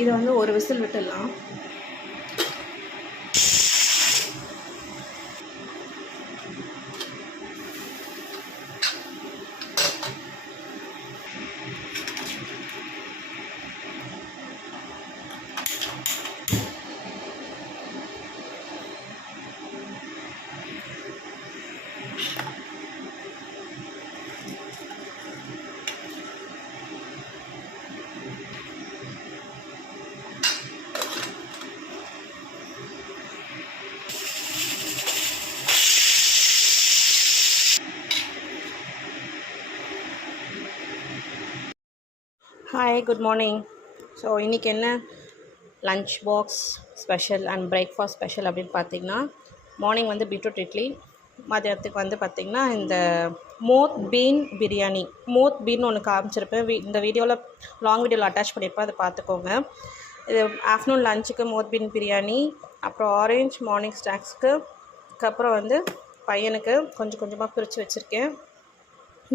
இதை வந்து ஒரு விசில் விட்டுடலாம். Hi, good morning. ஸோ இன்றைக்கி என்ன lunch box special and breakfast special அப்படின்னு பார்த்திங்கன்னா, மார்னிங் வந்து பீட்ரூட் இட்லி, மதியத்துக்கு வந்து பார்த்திங்கன்னா இந்த மோத் பீன் பிரியாணி. மோத் பீன் ஒன்று காமிச்சிருப்பேன், இந்த வீடியோவில் லாங் வீடியோவில் அட்டாச் பண்ணியிருப்பேன், அதை பார்த்துக்கோங்க. இது ஆஃப்டர்நூன் லஞ்சுக்கு மோத் பீன் பிரியாணி, அப்புறம் ஆரஞ்ச் மார்னிங் ஸ்நாக்ஸ்க்கு, அதுக்கப்புறம் வந்து பையனுக்கு கொஞ்சம் கொஞ்சமாக பிரித்து வச்சுருக்கேன்.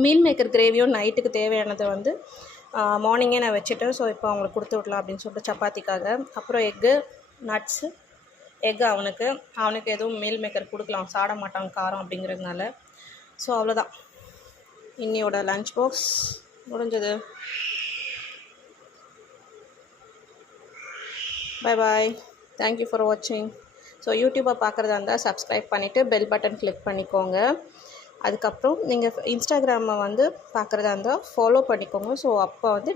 மீல் மேக்கர் கிரேவியும் நைட்டுக்கு தேவையானதை வந்து மார்னிங்கே நான் வச்சுட்டேன். ஸோ இப்போ அவங்களுக்கு கொடுத்து விடலாம் அப்படின்னு சொல்லிட்டு சப்பாத்திக்காக. அப்புறம் எக்கு, நட்ஸு, எக்கு அவனுக்கு எதுவும் மீல் மேக்கர் கொடுக்கலாம், சாப்பிட மாட்டான் காரம் அப்படிங்கிறதுனால. ஸோ அவ்வளோதான், இன்னியோட லன்ச் பாக்ஸ் முடிஞ்சது. பை பாய், தேங்க்யூ ஃபார் வாட்சிங். ஸோ யூடியூப்பை பார்க்குறதா இருந்தால் சப்ஸ்கிரைப் பண்ணிவிட்டு பெல் பட்டன் கிளிக் பண்ணிக்கோங்க. அதுக்கப்புறம் நீங்கள் இன்ஸ்டாகிராமை வந்து பார்க்குறதா இருந்தால் ஃபாலோ பண்ணிக்கோங்க. ஸோ அப்போ வந்து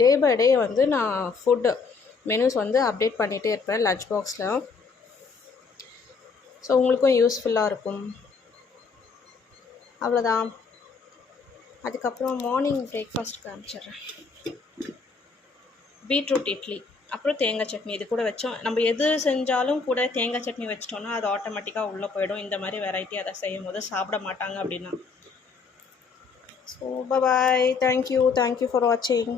டே பை டே வந்து நான் ஃபுட்டு மெனூஸ் வந்து அப்டேட் பண்ணிகிட்டே இருப்பேன் லன்ச் பாக்ஸில். ஸோ உங்களுக்கும் யூஸ்ஃபுல்லாக இருக்கும். அவ்வளோதான். அதுக்கப்புறம் மார்னிங் பிரேக்ஃபாஸ்ட் காமிச்சிட்றேன். பீட்ரூட் இட்லி, அப்புறம் தேங்காய் சட்னி. இது கூட வச்சோம், நம்ம எது செஞ்சாலும் கூட தேங்காய் சட்னி வச்சிட்டோன்னா அது ஆட்டோமேட்டிக்காக உள்ளே போயிடும். இந்த மாதிரி வெரைட்டி அதை செய்யும் போது சாப்பிட மாட்டாங்க அப்படின்னா. ஸோ பாய், தேங்க்யூ ஃபார் வாட்சிங்.